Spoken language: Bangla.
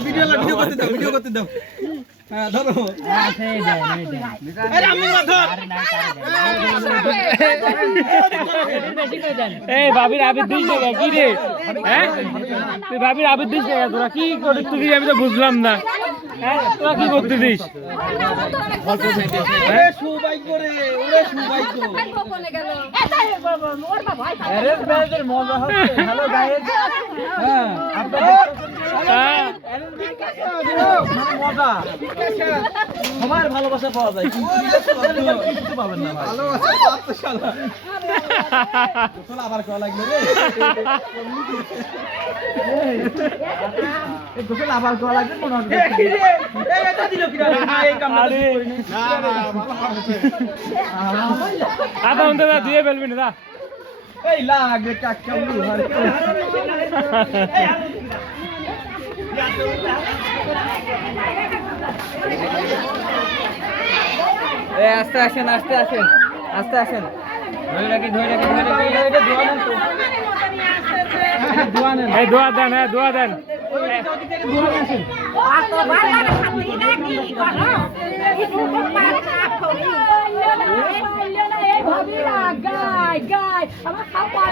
ভিডিও করতে দাও হ্যাঁ ধরো আরে আমি ধর এই ভাবির আবির দিস না কি রে হ্যাঁ তুই ভাবির আবির দিস না তোরা কি করে তুই আমি তো বুঝলাম না হ্যাঁ তোরা কি করতে দিস আরে সৌভাগ্য রে ওরে সৌভাগ্য আরে মেয়েদের মজা হচ্ছে হ্যালো গাইস হ্যাঁ আপনারা হ্যাঁ মজা সবার ভালোবাসা পাওয়া যায় কিছু পাবেন না ভালোবাসা পাচ্ছ শালা চল আবার কল লাগলো রে এই গোসল আবার কল লাগবে মনে হচ্ছে এই এটা দিল কি এই কামটা করি না না ভালো হবে আধা ঘন্টা দা দিয়ে ফেলবি না দা এই লাগে কাকা উড়ু আর এই আস্তে আসেন আস্তে আসেন আস্তে আসেন ধরে রাখি এটা দোয়া নেন তো দোয়া নেন এই দোয়া দেন হ্যাঁ দোয়া দেন দোয়া নেন গায় আমার খাওয়া